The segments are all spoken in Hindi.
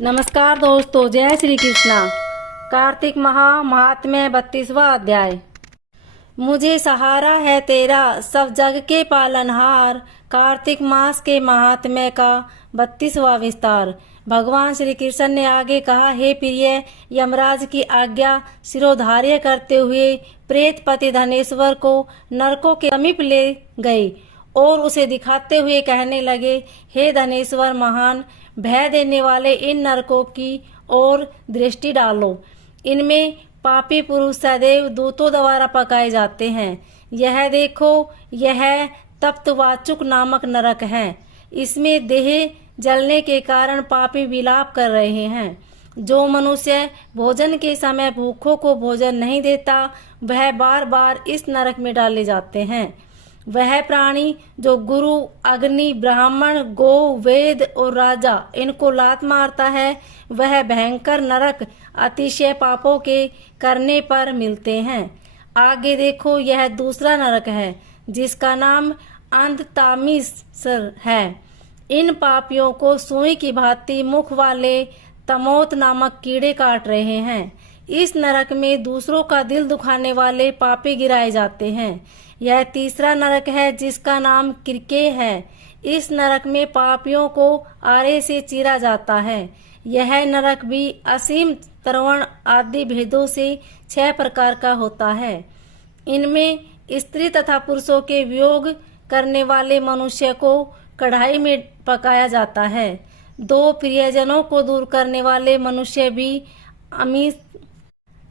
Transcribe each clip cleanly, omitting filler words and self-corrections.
नमस्कार दोस्तों, जय श्री कृष्णा। कार्तिक महात्म्य 32वां अध्याय। मुझे सहारा है तेरा सब जग के पालनहार। कार्तिक मास के महात्म्य का 32वां विस्तार। भगवान श्री कृष्ण ने आगे कहा, हे प्रिय, यमराज की आज्ञा शिरोधार्य करते हुए प्रेतपति धनेश्वर को नरकों के समीप ले गए और उसे दिखाते हुए कहने लगे, हे धनेश्वर महान, भय देने वाले इन नरकों की ओर दृष्टि डालो। इनमें पापी पुरुष सदैव दूतों द्वारा पकाए जाते हैं। यह देखो, यह तप्तवाचुक नामक नरक है। इसमें देह जलने के कारण पापी विलाप कर रहे हैं। जो मनुष्य भोजन के समय भूखों को भोजन नहीं देता, वह बार बार इस नरक में डाले जाते हैं। वह प्राणी जो गुरु, अग्नि, ब्राह्मण, गो, वेद और राजा इनको लात मारता है, वह भयंकर नरक अतिशय पापों के करने पर मिलते हैं। आगे देखो, यह दूसरा नरक है जिसका नाम अंधतामिसर है। इन पापियों को सुई की भांति मुख वाले तमोत नामक कीड़े काट रहे हैं। इस नरक में दूसरों का दिल दुखाने वाले पापी गिराए जाते हैं। यह तीसरा नरक है जिसका नाम किरके है। इस नरक में पापियों को आरे से चीरा जाता है। यह नरक भी असीम तरवण आदि भेदों से 6 प्रकार का होता है। इनमें स्त्री तथा पुरुषों के वियोग करने वाले मनुष्य को कढ़ाई में पकाया जाता है। 2 प्रियजनों को दूर करने वाले मनुष्य भी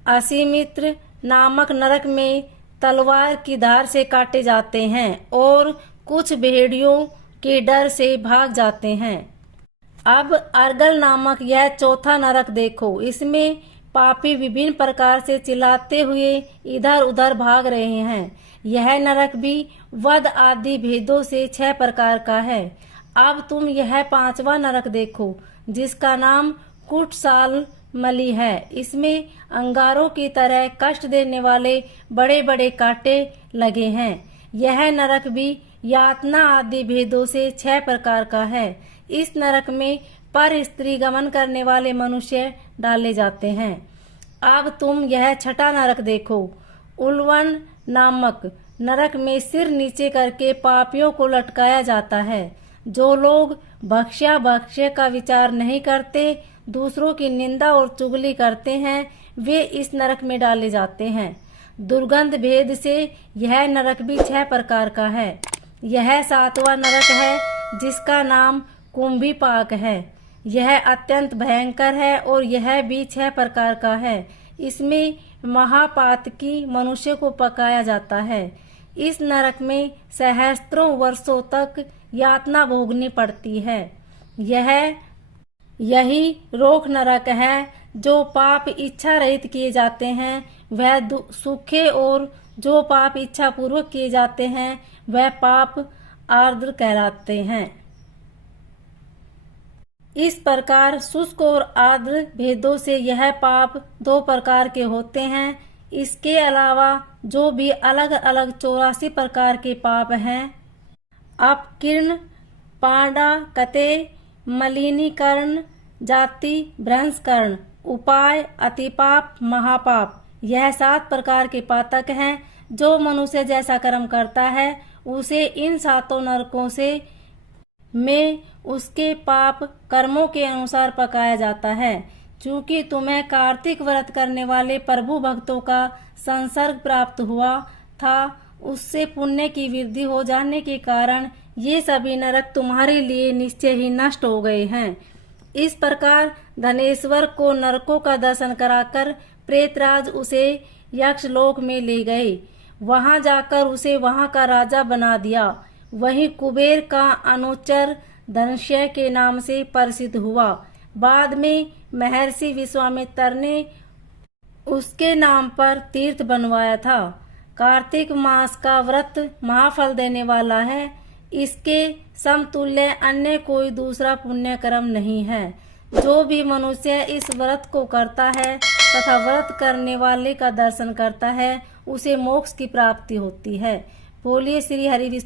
असीमित्र नामक नरक में तलवार की धार से काटे जाते हैं और कुछ भेड़ियों के डर से भाग जाते हैं। अब अर्गल नामक यह चौथा नरक देखो। इसमें पापी विभिन्न प्रकार से चिल्लाते हुए इधर उधर भाग रहे हैं। यह नरक भी वध आदि भेदों से 6 प्रकार का है। अब तुम यह 5वां नरक देखो जिसका नाम कुटसाल मली है। इसमें अंगारों की तरह कष्ट देने वाले बड़े बड़े कांटे लगे हैं। यह नरक भी यातना आदि भेदों से 6 प्रकार का है। इस नरक में पर स्त्री गमन करने वाले मनुष्य डाले जाते हैं। अब तुम यह 6वां नरक देखो। उल्वन नामक नरक में सिर नीचे करके पापियों को लटकाया जाता है। जो लोग भक्ष्य का विचार नहीं करते, दूसरों की निंदा और चुगली करते हैं, वे इस नरक में डाले जाते हैं। दुर्गंध भेद से यह नरक भी 6 प्रकार का है। यह 7वां नरक है जिसका नाम कुंभीपाक है। यह अत्यंत भयंकर है और यह भी 6 प्रकार का है। इसमें महापातकी मनुष्य को पकाया जाता है। इस नरक में सहस्त्रों वर्षों तक यातना भोगनी पड़ती है। यही रोक नरक है। जो पाप इच्छा रहित किए जाते हैं वह सूखे और जो पाप इच्छा पूर्वक किए जाते हैं वह पाप आर्द्र कहलाते हैं। इस प्रकार शुष्क और आर्द्र भेदों से यह पाप 2 प्रकार के होते हैं। इसके अलावा जो भी अलग अलग 84 प्रकार के पाप हैं, अपकीर्ण, पांडा, कते, मलिनीकरण, जाति, भ्रंशकरण, उपाय, अतिपाप, महापाप, यह 7 प्रकार के पातक हैं। जो मनुष्य जैसा कर्म करता है उसे इन 7 नरकों में उसके पाप कर्मों के अनुसार पकाया जाता है। चूंकि तुम्हें कार्तिक व्रत करने वाले प्रभु भक्तों का संसर्ग प्राप्त हुआ था, उससे पुण्य की वृद्धि हो जाने के कारण ये सभी नरक तुम्हारे लिए निश्चय ही नष्ट हो गए हैं। इस प्रकार धनेश्वर को नरकों का दर्शन कराकर प्रेतराज उसे यक्षलोक में ले गए। वहां जाकर उसे वहां का राजा बना दिया। वहीं कुबेर का अनुचर धनश्य के नाम से प्रसिद्ध हुआ। बाद में महर्षि विश्वामित्र ने उसके नाम पर तीर्थ बनवाया था। कार्तिक मास का व्रत महाफल देने वाला है। इसके समतुल्य अन्य कोई दूसरा पुण्य कर्म नहीं है। जो भी मनुष्य इस व्रत को करता है तथा व्रत करने वाले का दर्शन करता है, उसे मोक्ष की प्राप्ति होती है। बोलिए श्री हरि विष्णु।